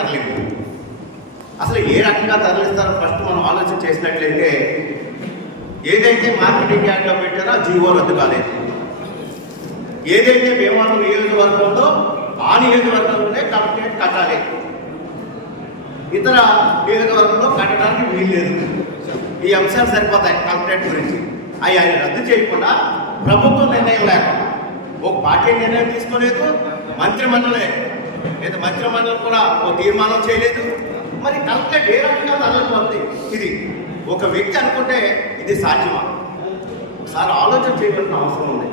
తరలింపు. అసలు ఏ రకంగా తరలిస్తారో ఫస్ట్ మనం ఆలోచన చేసినట్లయితే, ఏదైతే మార్కెటింగ్ యార్డ్లో పెట్టారో ఆ జీవో రద్దు కాలేదు. ఏదైతే భీమవరం నియోజకవర్గం ఉందో ఆ నియోజకవర్గంలోనే కలెక్టరేట్ కట్టాలి, ఇతర నియోజకవర్గంలో కట్టడానికి వీల్లేదు. ఈ అంశాలు సరిపోతాయి కలెక్టరేట్ గురించి. అవి ఆయన రద్దు చేయకుండా ప్రభుత్వం నిర్ణయం లేకుండా, ఒక పార్టీ నిర్ణయం తీసుకోలేదు, మంత్రిమండలి కూడా ఒక తీర్మానం చేయలేదు. మరి కలెక్టరేట్ ఏ రకంగా తరలిపోతుంది? ఇది ఒక వ్యక్తి అనుకుంటే ఇది సాధ్యమా? ఒకసారి ఆలోచన చేయవలసిన అవసరం ఉంది.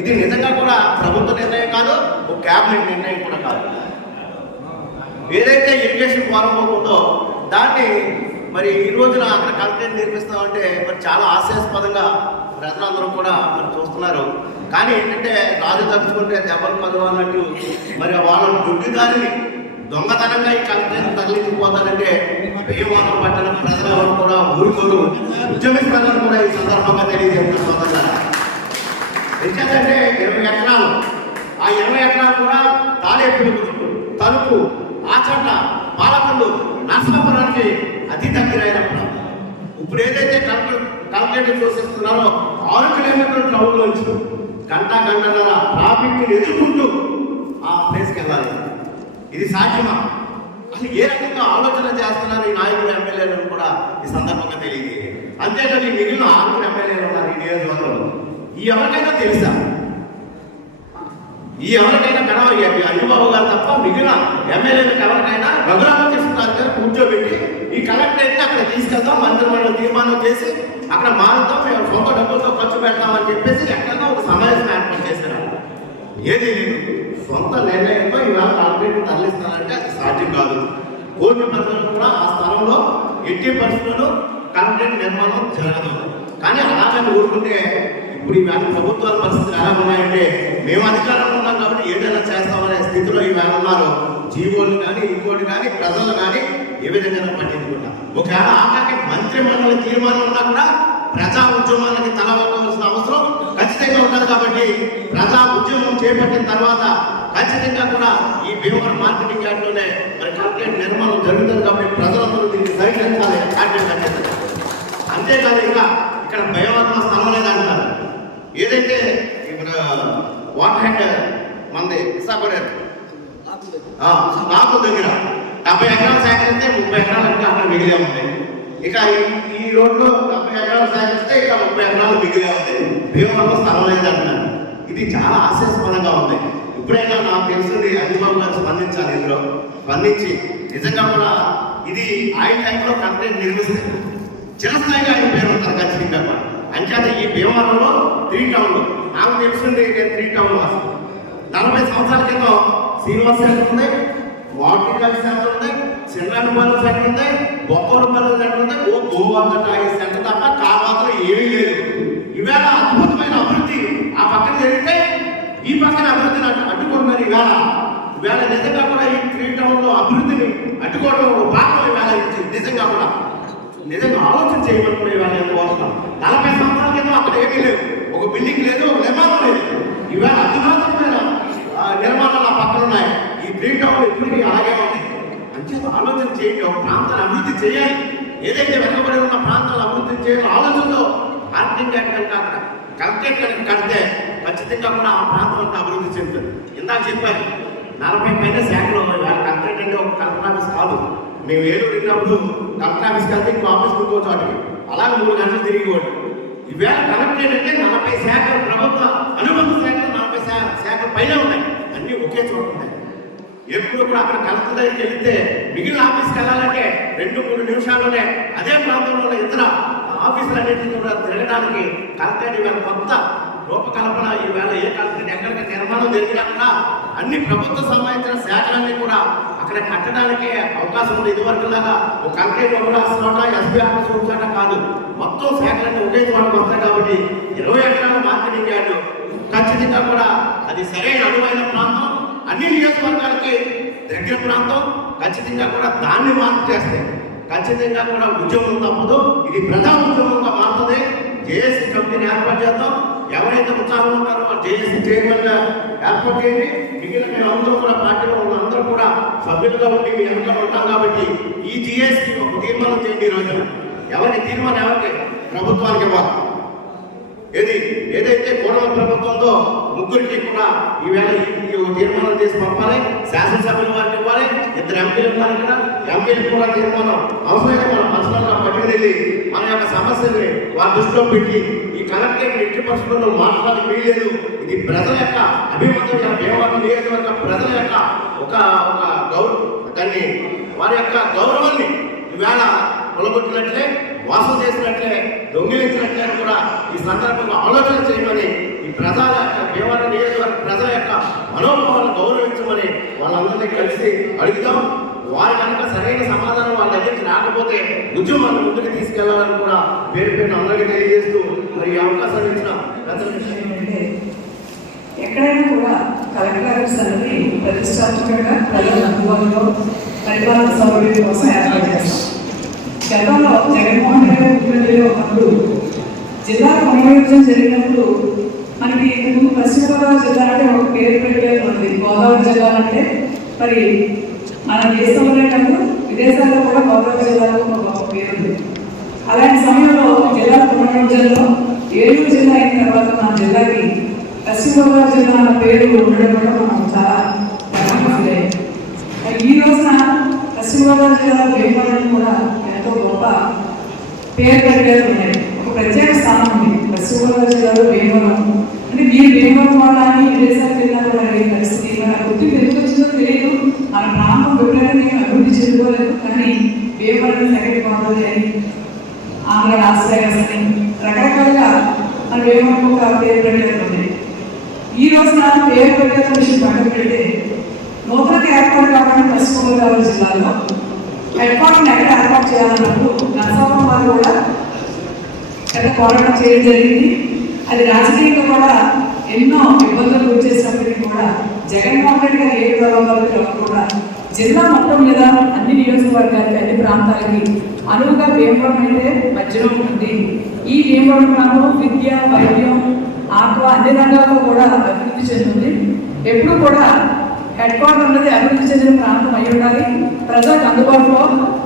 ఇది నిజంగా కూడా ప్రభుత్వ నిర్ణయం కాదు, ఒక క్యాబినెట్ నిర్ణయం కూడా కాదు. ఏదైతే ఇరిగేషన్ ఫారం ఉందో దాన్ని మరి ఈ రోజున అక్కడ కలెక్టరేట్ నిర్మిస్తామంటే మరి చాలా హాస్యాస్పదంగా ప్రజలందరూ కూడా మరి చూస్తున్నారు. కానీ ఏంటంటే రాజు తలుచుకుంటే దెబ్బలు పదవు అన్నట్టు మరి వాళ్ళ గుడ్డిదారిని దొంగతనంగా ఈ కలెక్టరేట్ తరలించిపోతారంటే భీమవరం పట్టణ ప్రజలు కూడా ఊరుకోరు, ఉద్యమిస్తారని కూడా ఈ సందర్భంగా తెలియజేస్తున్నారు. ఎందుకంటే 20 ఎకరాలు, ఆ 20 ఎకరాలు కూడా తాడేపల్లి, తలుపు, ఆచంట, పాలకొల్లు, నరసాపురానికి అతి దగ్గరైన ప్రాంతం. ఇప్పుడు ఏదైతే కలెక్టరేట్ సూచిస్తున్నారో 6 కిలోమీటర్ల టౌన్లోంచి గంటన్నర ట్రాఫిక్ని ఎదుర్కొంటూ ఆ ప్లేస్కి వెళ్ళాలి. ఇది సాధ్యమా? అసలు ఏ రకంగా ఆలోచన చేస్తున్నారు ఈ నాయకులు, ఎమ్మెల్యేలను కూడా ఈ సందర్భంగా తెలియదు. అంతేకాదు ఈ మిగిలిన 6 ఎమ్మెల్యేలు ఉన్నారు ఈ నియోజకవర్గంలో. ఈ ఎవరికైనా తెలుసా? ఈ ఎవరికైనా కనవ అయ్యబాబు గారు తప్ప మిగిలిన ఎమ్మెల్యేలకు ఎవరికైనా రఘురామకృష్ణ గారు కూర్చోబెట్టి ఈ కలెక్టరేట్ని అక్కడ తీసుకెళ్తాం, మంత్రిమండలి తీర్మానం చేసి అక్కడ మారుతాం, మేము సొంత డబ్బులతో ఖర్చు పెడతామని చెప్పేసి ఎక్కడో ఒక సమావేశం ఏర్పాటు చేశారు. ఏది లేదు, సొంత నిర్ణయంతో ఇవాళ కలెక్టరేట్ తరలిస్తానంటే అది సాధ్యం కాదు. కోర్టు పరిస్థితులు కూడా ఆ స్థలంలో ఎట్టి పరిస్థితుల్లో కలెక్టరేట్ నిర్మాణం జరగదు. కానీ అలాగని ఊరుకుంటే ఇప్పుడు ఈవేళ ప్రభుత్వాల పరిస్థితులు ఎలా ఉన్నాయంటే, మేము అధికారంలో ఉన్నాం కాబట్టి ఏదైనా చేస్తామనే స్థితిలో ఈవేళ ఉన్నారు. జీవోలు కానీ ఇంకోటి కానీ ప్రజలు కానీ ఏ విధంగా పట్టించుకుంటారు. ఒకవేళ ఆఖరికి మంత్రిమండలి తీర్మానం ఉన్నా కూడా ప్రజా ఉద్యమానికి తలవలసిన అవసరం ఖచ్చితంగా ఉంటుంది. కాబట్టి ప్రజా ఉద్యమం చేపట్టిన తర్వాత ఖచ్చితంగా కూడా ఈ భీమవరం మార్కెటింగ్ యార్డ్లోనే మరి కలెక్టరేట్ నిర్మాణం జరుగుతుంది. కాబట్టి ప్రజలందరూ దీన్ని సహించాలి, కట్టేది. అంతేకాదు ఇంకా ఇక్కడ భయవర్మ స్థలం లేదంటారు. ఏదైతే ఇప్పుడు వాటర్ హెడ్ మంది విశాఖపట్నం నాకు దగ్గర 70 ఎకరాలు సేకరిస్తే 30 ఎకరాలు అంటే అక్కడ మిగిలే ఉంది. ఇక ఈ రోడ్లో 70 ఎకరాలు సేకరిస్తే ఇక 30 ఎకరాలు మిగిలే ఉంది. భీమవరంలో స్థలం లేదంటున్నారు. ఇది చాలా హాస్యాస్పదంగా ఉంది. ఇప్పుడైనా నాకు తెలిసింది అయ్యబాబు గారు స్పందించాలి. ఇందులో స్పందించి నిజంగా కూడా ఇది ఆయన టైంలో కలెక్టరేట్ నిర్మిస్తే చిరస్థాయిగా ఆయన పేరు ఉంటారు ఖచ్చితంగా కూడా. అంచేత ఈ భీమవరంలో 3 టౌన్లు నాకు తెలిసింది. నేను 3 టౌన్లు 40 సంవత్సరాల క్రితం శ్రీనివాస సెంటర్ ఉంది, వాటర్ సెంటర్ ఉంది, చిన్నపల్లి సెంటర్ ఉంది, బొప్పలపల్లి సెంటర్ ఉంది, గోవర్ధన టాయిస్ సెంటర్ తప్ప కావాలో ఏమీ లేదు. ఈవేళ అద్భుతమైన అభివృద్ధి ఆ పక్కన జరిగితే ఈ పక్కన అభివృద్ధిని అడ్డుకుంటున్నారు. ఈవేళ నిజంగా కూడా ఈ 3 టౌన్లో అభివృద్ధిని అడ్డుకోవడం ఒక భాగం ఈవేళ నిజంగా కూడా నిజంగా ఆలోచన చేయబడుకునే ఇవాళ నేను కోరుతున్నాను. 40 సంవత్సరాల క్రితం అక్కడ ఏమీ లేవు, ఒక బిల్డింగ్ లేదు, ఒక నిర్మాణం లేదు. ఈవేళ అధునాతనమైన నిర్మాణాలు ఆ పక్కన ఉన్నాయి. ఈ 3 టౌన్లు ఇప్పటికీ అలాగే ఉంది. అంచేత ఆలోచన చేయండి, ఒక ప్రాంతాన్ని అభివృద్ధి చేయాలి. ఏదైతే వెనకబడి ఉన్న ప్రాంతాలు అభివృద్ధి చేయాలి ఆలోచనలో మార్కెటింగ్ యార్డ్ కనుక అక్కడ కలెక్టరేట్ కనుక కడితే ఖచ్చితంగా కూడా ఆ ప్రాంతం అంతా అభివృద్ధి చెందుతుంది. ఇందాక చెప్పాను 40 పైన శాఖలు కలెక్టరేట్ అంటే ఒక కలెక్టర్ ఆఫీస్ కాదు. మేము ఏలూరు వెళ్ళినప్పుడు కలెక్టర్ ఆఫీస్కి వెళ్తే ఇంకో ఆఫీస్కి ఇంకో చోటకి అలాగే 3 గంటలు తిరిగిపోండి. ఈవేళ కలెక్టరేట్ అంటే 40 శాఖలు, ప్రభుత్వ అనుబంధ శాఖలు 40 శాఖల పైన ఉన్నాయి. అన్నీ ఒకే చోట ఉన్నాయి. ఎప్పుడు కూడా అక్కడ కలెక్టర్ దగ్గరికి వెళితే మిగిలిన ఆఫీస్కి వెళ్ళాలంటే 2-3 నిమిషాల్లోనే అదే ప్రాంతంలో ఉన్న ఇతర ఆఫీసులన్నింటినీ కూడా తిరగడానికి కలెక్టరేట్ ఈవేళ కొత్త రూపకల్పన. ఈవేళ ఏ కలెక్టరేట్ ఎక్కడికి నిర్మాణం జరిగినా కూడా అన్ని ప్రభుత్వ సంబంధించిన శాఖలన్నీ కూడా అక్కడ కట్టడానికి అవకాశం ఉంది. ఇదివరకు లాగా ఒక కలెక్టరేట్ ఒక చోట, ఎస్పీ ఆఫీస్ ఒక చోట కాదు, మొత్తం శాఖలన్నీ ఒకే చోటకు వస్తాయి. కాబట్టి 20 ఎకరాల మార్కెటింగ్ యార్డు ఖచ్చితంగా కూడా అది సరైన అనువైన ప్రాంతం, అన్ని నియోజకవర్గాలకి దగ్గర ప్రాంతం. ఖచ్చితంగా కూడా దాన్ని మార్పు చేస్తే ఖచ్చితంగా కూడా ఉద్యమం తప్పదు. ఇది ప్రజా ఉద్యమంగా మారుతుంది. జేఏసీ కమిటీని ఏర్పాటు చేద్దాం. ఎవరైతే ఉత్సాహం ఉంటారో వాళ్ళు జేఏసీ చైర్మన్ గా ఏర్పాటు చేయండి. మిగిలిన మేమందరూ కూడా పార్టీలో ఉన్న అందరూ కూడా సభ్యులుగా ఉండి మీ అందరూ ఉంటాం కాబట్టి ఈ జిఎస్టీ ఒక తీర్మానం చేయండి. ఈ రోజున ఎవరికి తీర్మానం ఎవరికి ప్రభుత్వానికి ఇవ్వాలి. ఏదైతే కూటమి ప్రభుత్వంతో ముగ్గురికి కూడా ఈవేళ తీర్మానం చేసి పంపాలి. శాసనసభ్యుల వారికి ఇవ్వాలి. 2 ఎంపీలు ఉన్నారు కదా, ఎంపీలకు కూడా తీర్మానం అవసరమైతే మనం పర్సనల్గా పట్టుకెళ్ళి మన యొక్క సమస్యని వారి దృష్టిలో పెట్టి ఈ కలెక్టరేట్ ఎట్టి పరిస్థితుల్లో మాట్లాడడానికి వీల్లేదు. ఇది ప్రజల యొక్క అభిమతం, భీమవరం నియోజకవర్గ ప్రజల యొక్క ఒక దాన్ని వారి యొక్క గౌరవాన్ని ఈవేళ కొలగొట్టినట్లే, మోసం చేసినట్లే, దొంగిలించినట్లే కూడా ఈ సందర్భంగా ఆలోచన చేయమని ఈ ప్రజల యొక్క భీమవరం నియోజకవర్గ ప్రజల యొక్క మనోభావాలను గౌరవించమని వాళ్ళందరినీ కలిసి అడుగుదాం. వారి కనుక సరైన సమాధానం వాళ్ళ దగ్గరికి రాకపోతే ఉద్యమాన్ని ముందుకు తీసుకెళ్లాలని కూడా పేరు అందరికీ తెలియజేస్తూ మరి ఈ అవకాశాలు ఇచ్చిన ఎక్కడైనా కూడా కలెక్టర్ ఆఫీస్ అనేది ప్రతిష్టాత్మకంగా ప్రజల అందుబాటులో పరిపాలన సౌకర్యం కోసం ఏర్పాటు చేస్తాం. గతంలో జగన్మోహన్ రెడ్డి ముఖ్యమంత్రిగా ఉన్నప్పుడు జిల్లా పునర్విభజన జరిగినప్పుడు మనకి ముందు పశ్చిమ గోదావరి జిల్లా అంటే ఒక పేరు ఉంది. గోదావరి జిల్లా అంటే మరి మన దేశంలోనే కాదు విదేశాల్లో కూడా గోదావరి జిల్లాలో ఒక పేరు ఉంది. అలాంటి సమయంలో జిల్లా పునర్విభజనలో ఏలూరు జిల్లా అయిన తర్వాత మన జిల్లాకి పశ్చిమ గోదావరి జిల్లా అన్న పేరు ఉండడం కూడా మనం చాలా ఈ రోజున పశ్చిమ గోదావరి జిల్లా భీమవరం కూడా ఎంతో గొప్ప పేరు పెట్టేది ఉన్నాయి. ఒక ప్రత్యేక స్థానం ఉంది పశ్చిమ గోదావరి జిల్లాలో భీమవరం. అంటే మీరు భీమవరం వాళ్ళని విదేశాలకు వెళ్ళాలి అనే పరిస్థితి మన గుర్తింపు ఎందుకు వచ్చిందో తెలియదు. మన ప్రాంతం విపరీతంగా అభివృద్ధి చెందుకోలేదు. కానీ భీమవరం సెకండ్ గోదావరి అని ఆంధ్ర రాష్ట్ర రకరకాలుగా మన భీమవరం ఒక పేరు పెట్టేది ఉంది. ఈ రోజున పేరు పెట్టే విషయం పక్కన పెడితే నూతనంగా ఏర్పాటు కాకుండా పశ్చిమ గోదావరి జిల్లాలో హెడ్ క్వార్టర్ని ఎక్కడ ఏర్పాటు చేయాలన్నప్పుడు నరసాపురం వారు కూడా పెద్ద పోరాటం చేయడం జరిగింది. అది రాజకీయంగా కూడా ఎన్నో ఇబ్బందులు గురి చేసినప్పటికీ కూడా జగన్మోహన్ రెడ్డి గారు ఏ విధాలు కూడా జిల్లా మొత్తం మీద అన్ని నియోజకవర్గాలకి అన్ని ప్రాంతాలకి అనువుగా భీమవరం అయితే మధ్యలో ఉంటుంది. ఈ భీమవరం ప్రాంతం విద్య, వైద్యం, ఆక్వా అన్ని రంగాల్లో కూడా అభివృద్ధి చెందుతుంది. ఎప్పుడు కూడా హెడ్ క్వార్టర్ అనేది అభివృద్ధి చెందిన ప్రాంతం అయి ఉండాలి, ప్రజలకు అందుబాటులో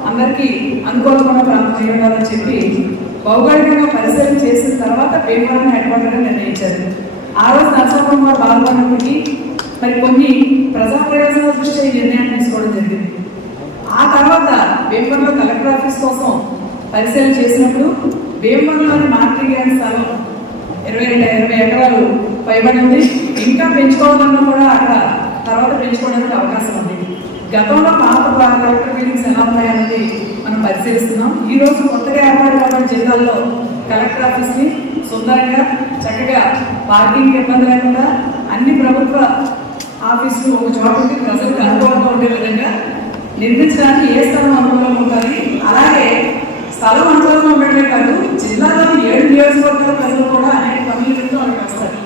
అందరికీ అనుకూలమైన ప్రాంతం అయి ఉండాలని చెప్పి భౌగోళికంగా పరిశీలన చేసిన తర్వాత భీమవరం హెడ్ క్వార్టర్గా నిర్ణయించారు. ఆ రోజు నరసాపురం వారు పాల్గొన్నప్పటికీ మరి కొన్ని ప్రజా ప్రయోజనాల దృష్ట్యా ఈ నిర్ణయాన్ని తీసుకోవడం జరిగింది. ఆ తర్వాత భీమవరంలో కలెక్టర్ ఆఫీస్ కోసం పరిశీలన చేసినప్పుడు భీమవరంలోని మార్కెట్ స్థలం 20 ఎకరాలు పైబడి ఉంది. ఇంకా పెంచుకోవాలన్నా కూడా అక్కడ తర్వాత పెంచుకోవడానికి అవకాశం ఉంది. గతంలో పాత కలెక్టర్ మీటింగ్స్ ఎలా ఉన్నాయనేది మనం పరిశీలిస్తున్నాం. ఈ రోజు కొత్తగా ఏర్పాటు కాబట్టి జిల్లాల్లో కలెక్టర్ ఆఫీస్ని సుందరంగా చక్కగా పార్కింగ్ ఇబ్బంది లేకుండా అన్ని ప్రభుత్వ ఆఫీసులు ఒక చోటకి ప్రజలకు అనుకూలంగా ఉండే విధంగా నిర్మించడానికి ఏ స్థలం అనుకూలంగా ఉంటుంది. అలాగే స్థలం అనుకూలంగా ఉండటమే కాదు, జిల్లాలోని 7 నియోజకవర్గాల ప్రజలు కూడా అనేక పనులతో అక్కడికి వస్తారు.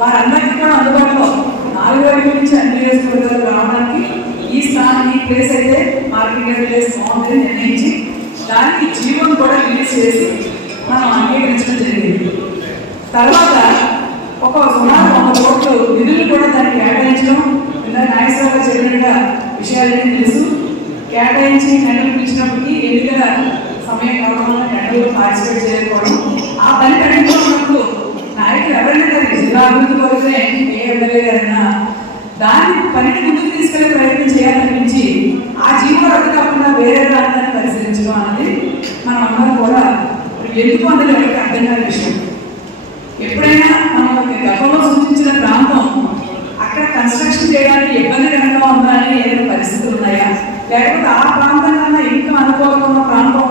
వారందరికీ కూడా అందుబాటులో 4 వైపుల నుంచి అన్ని నియోజకవర్గాలకు రావడానికి ఈ స్థానం ఈ ప్లేస్ అయితే మార్కెట్ ప్లేస్ బాగుందని నిర్ణయించి దానికి జీవో కూడా రిలీజ్ చేసి మనం అంగీకరించడం జరిగింది. తర్వాత ఒక సుమారు 100 కోట్లు నిధులు కూడా దానికి కేటాయించడం, నాయకులుగా చెప్పినట్టుగా విషయాలన్నీ తెలుసు. కేటాయించి టెండర్లు ఇచ్చినప్పటికీ ఎన్నికల సమయం కావడం టెండర్లు పార్టిసిపేట్ చేయకపోవడం, ఆ పని కట్టించుకున్నప్పుడు నాయకులు ఎవరైనా జిల్లా అభివృద్ధి కోరితే ఏ ఎమ్మెల్యే గారైనా దాని పనిని ముందుకు తీసుకెళ్లే ప్రయత్నం చేయాలనిపించి ఆ జీవో రద్దు కాకుండా వేరే ప్రాంతాన్ని పరిశీలించడం అనేది మనం అందరం కూడా ఎందుకు అనేది ఎవరికి అర్థం కాని విషయం. ఎప్పుడైనా మనం గతంలో సూచించిన ప్రాంతం అక్కడ కన్స్ట్రక్షన్ చేయడానికి ఇబ్బందికరంగా ఉందా అని ఏదైనా పరిస్థితులు ఉన్నాయా, లేకపోతే ఆ ప్రాంతం కన్నా ఇంకా అనుకూలంగా ఉన్న ప్రాంతం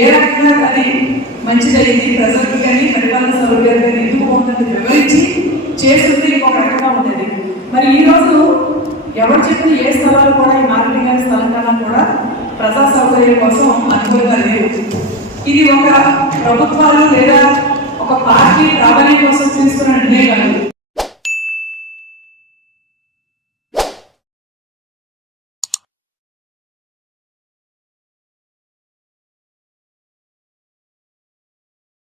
ఏ రకంగా అది మంచిదైంది ప్రజలకు కానీ పరిపాలన సౌకర్యాలు కానీ ఎందుకు ఉందని వివరించి చేస్తుంది ఇంకొక రకంగా ఉండేది. మరి ఈరోజు ఎవరు చెప్పిన ఏ స్థలాలు కూడా ఈ మార్కెటింగ్ అనే స్థలం కన్నా కూడా ప్రజా సౌకర్యం కోసం అనుకూలంగా లేవు. ఇది ఒక ప్రభుత్వాలు లేదా ఒక పార్టీ ప్రాబల్యం కోసం తీసుకున్న